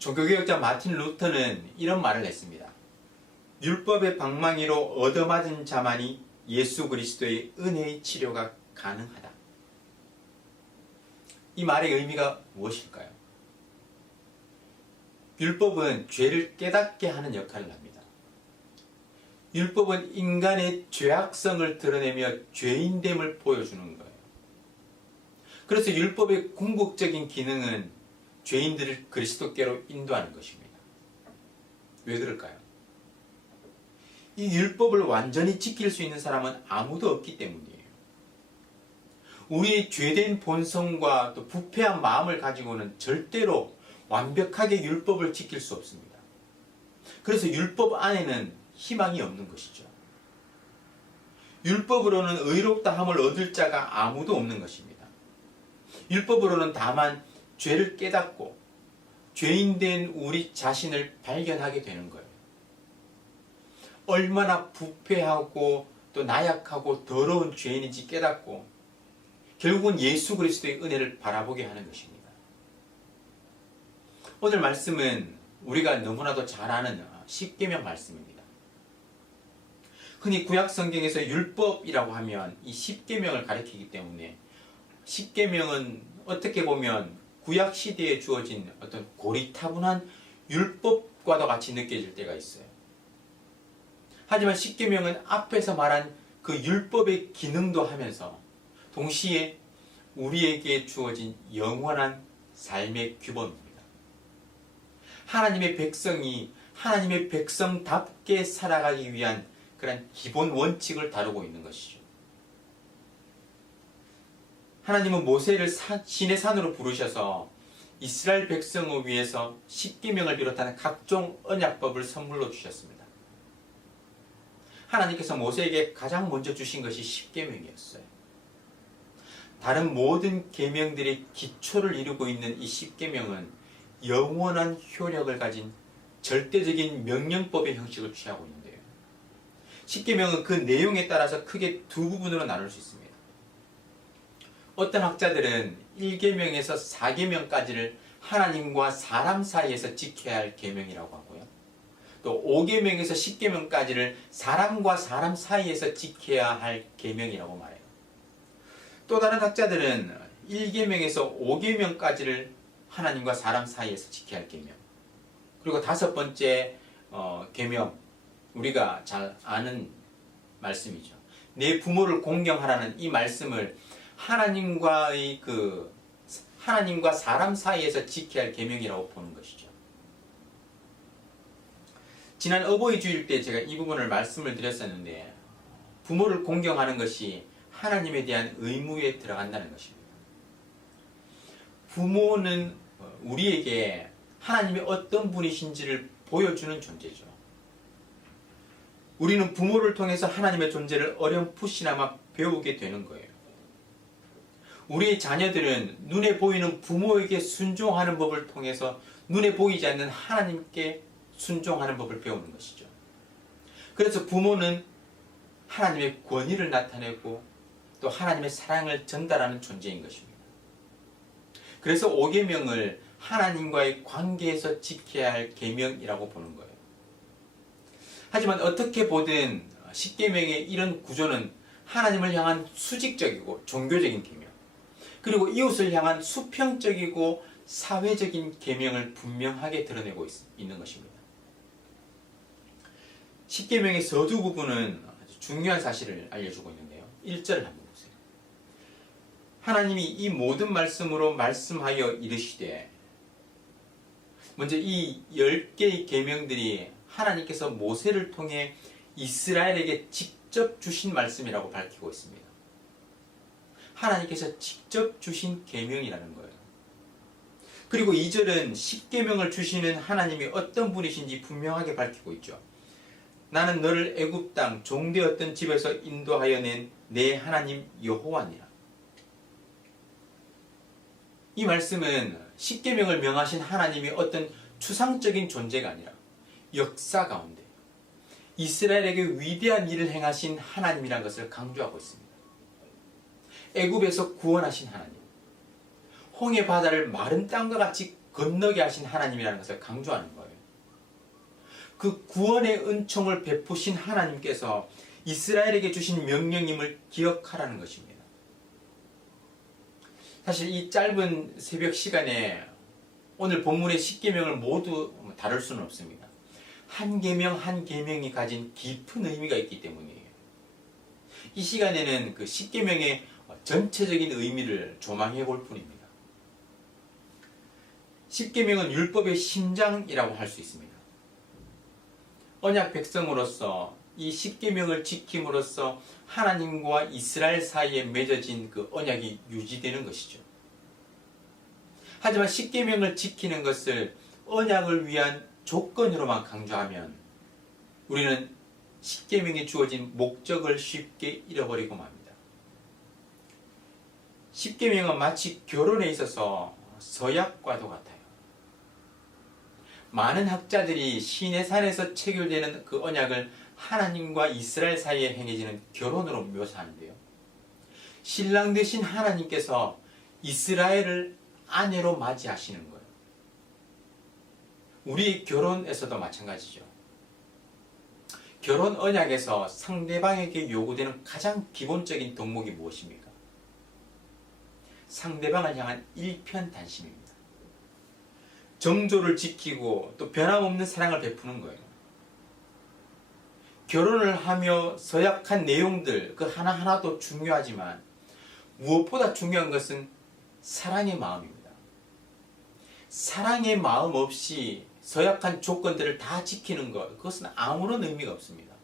종교개혁자 마틴 루터는 이런 말을 했습니다. 율법의 방망이로 얻어맞은 자만이 예수 그리스도의 은혜의 치료가 가능하다. 이 말의 의미가 무엇일까요? 율법은 죄를 깨닫게 하는 역할을 합니다. 율법은 인간의 죄악성을 드러내며 죄인됨을 보여주는 거예요. 그래서 율법의 궁극적인 기능은 죄인들을 그리스도께로 인도하는 것입니다. 왜 그럴까요? 이 율법을 완전히 지킬 수 있는 사람은 아무도 없기 때문이에요. 우리의 죄된 본성과 또 부패한 마음을 가지고는 절대로 완벽하게 율법을 지킬 수 없습니다. 그래서 율법 안에는 희망이 없는 것이죠. 율법으로는 의롭다 함을 얻을 자가 아무도 없는 것입니다. 율법으로는 다만 죄를 깨닫고 죄인된 우리 자신을 발견하게 되는 거예요. 얼마나 부패하고 또 나약하고 더러운 죄인인지 깨닫고 결국은 예수 그리스도의 은혜를 바라보게 하는 것입니다. 오늘 말씀은 우리가 너무나도 잘 아는 십계명 말씀입니다. 흔히 구약 성경에서 율법이라고 하면 이 십계명을 가리키기 때문에 십계명은 어떻게 보면 구약 시대에 주어진 어떤 고리타분한 율법과도 같이 느껴질 때가 있어요. 하지만 십계명은 앞에서 말한 그 율법의 기능도 하면서 동시에 우리에게 주어진 영원한 삶의 규범입니다. 하나님의 백성이 하나님의 백성답게 살아가기 위한 그런 기본 원칙을 다루고 있는 것이죠. 하나님은 모세를 신의 산으로 부르셔서 이스라엘 백성을 위해서 십계명을 비롯하는 각종 언약법을 선물로 주셨습니다. 하나님께서 모세에게 가장 먼저 주신 것이 십계명이었어요. 다른 모든 계명들의 기초를 이루고 있는 이 십계명은 영원한 효력을 가진 절대적인 명령법의 형식을 취하고 있는데요. 십계명은 그 내용에 따라서 크게 두 부분으로 나눌 수 있습니다. 어떤 학자들은 1계명에서 4계명까지를 하나님과 사람 사이에서 지켜야 할 계명이라고 하고요. 또 5계명에서 10계명까지를 사람과 사람 사이에서 지켜야 할 계명이라고 말해요. 또 다른 학자들은 1계명에서 5계명까지를 하나님과 사람 사이에서 지켜야 할 계명. 그리고 다섯 번째 계명, 우리가 잘 아는 말씀이죠. 내 부모를 공경하라는 이 말씀을 하나님과 사람 사이에서 지켜야 할 계명이라고 보는 것이죠. 지난 어버이 주일 때 제가 이 부분을 말씀을 드렸었는데, 부모를 공경하는 것이 하나님에 대한 의무에 들어간다는 것입니다. 부모는 우리에게 하나님이 어떤 분이신지를 보여주는 존재죠. 우리는 부모를 통해서 하나님의 존재를 어렴풋이나마 배우게 되는 거예요. 우리의 자녀들은 눈에 보이는 부모에게 순종하는 법을 통해서 눈에 보이지 않는 하나님께 순종하는 법을 배우는 것이죠. 그래서 부모는 하나님의 권위를 나타내고 또 하나님의 사랑을 전달하는 존재인 것입니다. 그래서 5계명을 하나님과의 관계에서 지켜야 할 계명이라고 보는 거예요. 하지만 어떻게 보든 10계명의 이런 구조는 하나님을 향한 수직적이고 종교적인 계명, 그리고 이웃을 향한 수평적이고 사회적인 계명을 분명하게 드러내고 있는 것입니다. 10계명의 서두 부분은 아주 중요한 사실을 알려주고 있는데요. 1절을 한번 보세요. 하나님이 이 모든 말씀으로 말씀하여 이르시되, 먼저 이 10개의 계명들이 하나님께서 모세를 통해 이스라엘에게 직접 주신 말씀이라고 밝히고 있습니다. 하나님께서 직접 주신 계명이라는 거예요. 그리고 2절은 10계명을 주시는 하나님이 어떤 분이신지 분명하게 밝히고 있죠. 나는 너를 애굽 땅 종되었던 집에서 인도하여 낸 내 하나님 여호와니라. 이 말씀은 10계명을 명하신 하나님이 어떤 추상적인 존재가 아니라 역사 가운데 이스라엘에게 위대한 일을 행하신 하나님이라는 것을 강조하고 있습니다. 애굽에서 구원하신 하나님, 홍해 바다를 마른 땅과 같이 건너게 하신 하나님이라는 것을 강조하는 거예요. 그 구원의 은총을 베푸신 하나님께서 이스라엘에게 주신 명령임을 기억하라는 것입니다. 사실 이 짧은 새벽 시간에 오늘 본문의 10계명을 모두 다룰 수는 없습니다. 한 계명 한 계명이 가진 깊은 의미가 있기 때문이에요. 이 시간에는 그 10계명의 전체적인 의미를 조망해 볼 뿐입니다. 10계명은 율법의 심장이라고 할 수 있습니다. 언약 백성으로서 이 10계명을 지킴으로써 하나님과 이스라엘 사이에 맺어진 그 언약이 유지되는 것이죠. 하지만 10계명을 지키는 것을 언약을 위한 조건으로만 강조하면 우리는 10계명에 주어진 목적을 쉽게 잃어버리고 맙니다. 10계명은 마치 결혼에 있어서 서약과도 같아요. 많은 학자들이 시내산에서 체결되는 그 언약을 하나님과 이스라엘 사이에 행해지는 결혼으로 묘사하는데요. 신랑 되신 하나님께서 이스라엘을 아내로 맞이하시는 거예요. 우리 결혼에서도 마찬가지죠. 결혼 언약에서 상대방에게 요구되는 가장 기본적인 덕목이 무엇입니까? 상대방을 향한 일편단심입니다. 정조를 지키고 또 변함없는 사랑을 베푸는 거예요. 결혼을 하며 서약한 내용들 그 하나하나도 중요하지만 무엇보다 중요한 것은 사랑의 마음입니다. 사랑의 마음 없이 서약한 조건들을 다 지키는 것, 그것은 아무런 의미가 없습니다.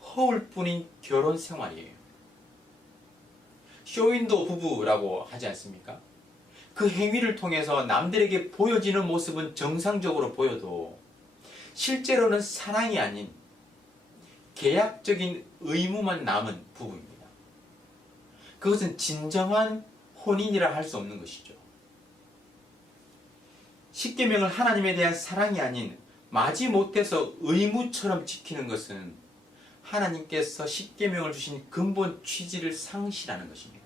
허울 뿐인 결혼 생활이에요. 쇼윈도 부부라고 하지 않습니까? 그 행위를 통해서 남들에게 보여지는 모습은 정상적으로 보여도 실제로는 사랑이 아닌 계약적인 의무만 남은 부부입니다. 그것은 진정한 혼인이라 할 수 없는 것이죠. 10계명을 하나님에 대한 사랑이 아닌 마지못해서 의무처럼 지키는 것은 하나님께서 10계명을 주신 근본 취지를 상실하는 것입니다.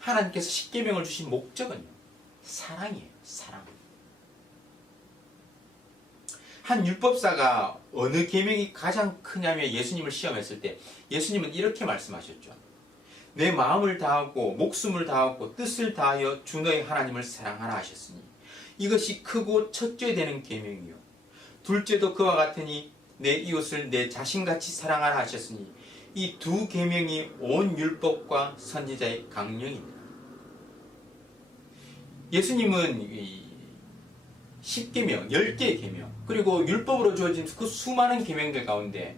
하나님께서 10계명을 주신 목적은요, 사랑이에요. 사랑. 한 율법사가 어느 계명이 가장 크냐며 예수님을 시험했을 때 예수님은 이렇게 말씀하셨죠. 내 마음을 다하고 목숨을 다하고 뜻을 다하여 주 너의 하나님을 사랑하라 하셨으니 이것이 크고 첫째 되는 계명이요 둘째도 그와 같으니 내 이웃을 내 자신같이 사랑하라 하셨으니 이 두 계명이 온 율법과 선지자의 강령입니다. 예수님은 10계명, 10개의 계명 그리고 율법으로 주어진 그 수많은 계명들 가운데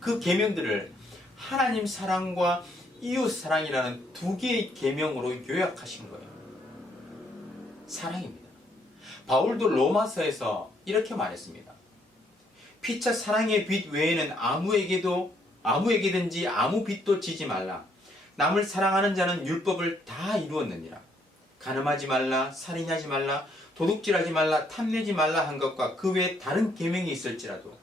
그 계명들을 하나님 사랑과 이웃 사랑이라는 두 개의 계명으로 요약하신 거예요. 사랑입니다. 바울도 로마서에서 이렇게 말했습니다. 피차 사랑의 빚 외에는 아무에게든지 아무 빚도 지지 말라. 남을 사랑하는 자는 율법을 다 이루었느니라. 간음하지 말라, 살인하지 말라, 도둑질하지 말라, 탐내지 말라 한 것과 그 외에 다른 계명이 있을지라도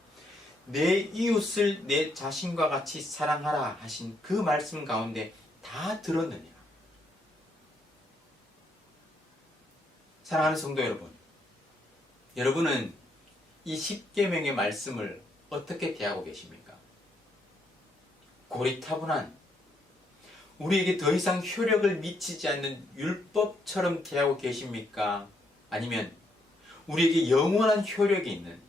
내 이웃을 내 자신과 같이 사랑하라 하신 그 말씀 가운데 다 들었느니라. 사랑하는 성도 여러분, 여러분은 이 10계명의 말씀을 어떻게 대하고 계십니까? 고리타분한, 우리에게 더 이상 효력을 미치지 않는 율법처럼 대하고 계십니까? 아니면 우리에게 영원한 효력이 있는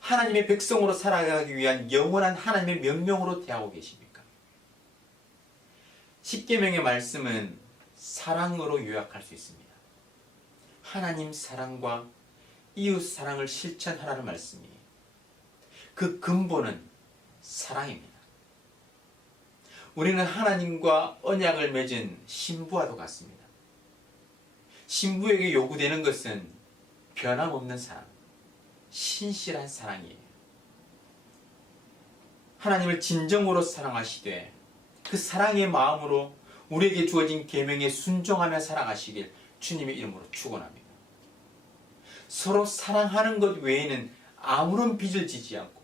하나님의 백성으로 살아가기 위한 영원한 하나님의 명령으로 대하고 계십니까? 10계명의 말씀은 사랑으로 요약할 수 있습니다. 하나님 사랑과 이웃 사랑을 실천하라는 말씀이에요. 그 근본은 사랑입니다. 우리는 하나님과 언약을 맺은 신부와도 같습니다. 신부에게 요구되는 것은 변함없는 사랑, 신실한 사랑이에요. 하나님을 진정으로 사랑하시되 그 사랑의 마음으로 우리에게 주어진 계명에 순종하며 살아가시길 주님의 이름으로 축원합니다. 서로 사랑하는 것 외에는 아무런 빚을 지지 않고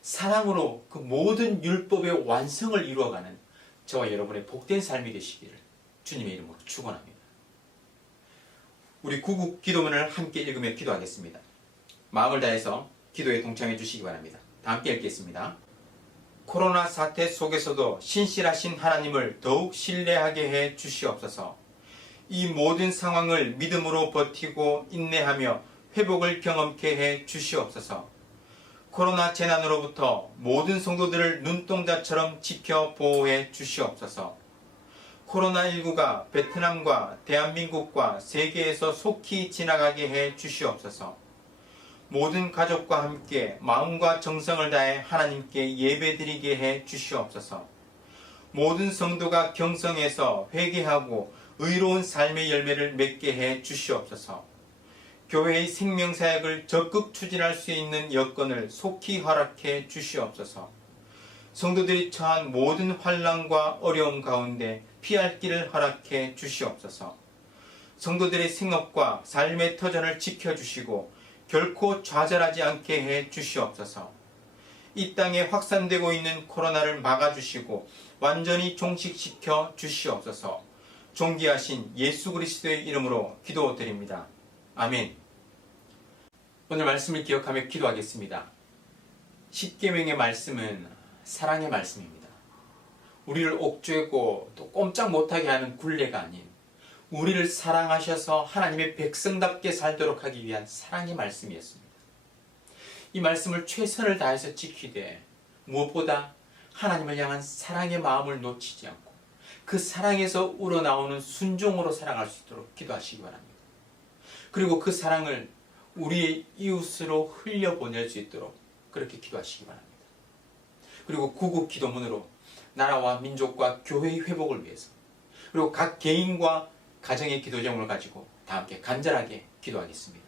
사랑으로 그 모든 율법의 완성을 이루어가는 저와 여러분의 복된 삶이 되시기를 주님의 이름으로 축원합니다. 우리 구국 기도문을 함께 읽으며 기도하겠습니다. 마음을 다해서 기도에 동참해 주시기 바랍니다. 다 함께 읽겠습니다. 코로나 사태 속에서도 신실하신 하나님을 더욱 신뢰하게 해 주시옵소서. 이 모든 상황을 믿음으로 버티고 인내하며 회복을 경험케 해 주시옵소서. 코로나 재난으로부터 모든 성도들을 눈동자처럼 지켜 보호해 주시옵소서. 코로나19가 베트남과 대한민국과 세계에서 속히 지나가게 해 주시옵소서. 모든 가족과 함께 마음과 정성을 다해 하나님께 예배드리게 해 주시옵소서. 모든 성도가 경성에서 회개하고 의로운 삶의 열매를 맺게 해 주시옵소서. 교회의 생명사역을 적극 추진할 수 있는 여건을 속히 허락해 주시옵소서. 성도들이 처한 모든 환난과 어려움 가운데 피할 길을 허락해 주시옵소서. 성도들의 생업과 삶의 터전을 지켜주시고 결코 좌절하지 않게 해 주시옵소서. 이 땅에 확산되고 있는 코로나를 막아주시고 완전히 종식시켜 주시옵소서. 존귀하신 예수 그리스도의 이름으로 기도드립니다. 아멘. 오늘 말씀을 기억하며 기도하겠습니다. 십계명의 말씀은 사랑의 말씀입니다. 우리를 옥죄고 또 꼼짝 못하게 하는 굴레가 아닌 우리를 사랑하셔서 하나님의 백성답게 살도록 하기 위한 사랑의 말씀이었습니다. 이 말씀을 최선을 다해서 지키되 무엇보다 하나님을 향한 사랑의 마음을 놓치지 않고 그 사랑에서 우러나오는 순종으로 살아갈 수 있도록 기도하시기 바랍니다. 그리고 그 사랑을 우리의 이웃으로 흘려보낼 수 있도록 그렇게 기도하시기 바랍니다. 그리고 구국 기도문으로 나라와 민족과 교회의 회복을 위해서 그리고 각 개인과 가정의 기도 제목을 가지고 다 함께 간절하게 기도하겠습니다.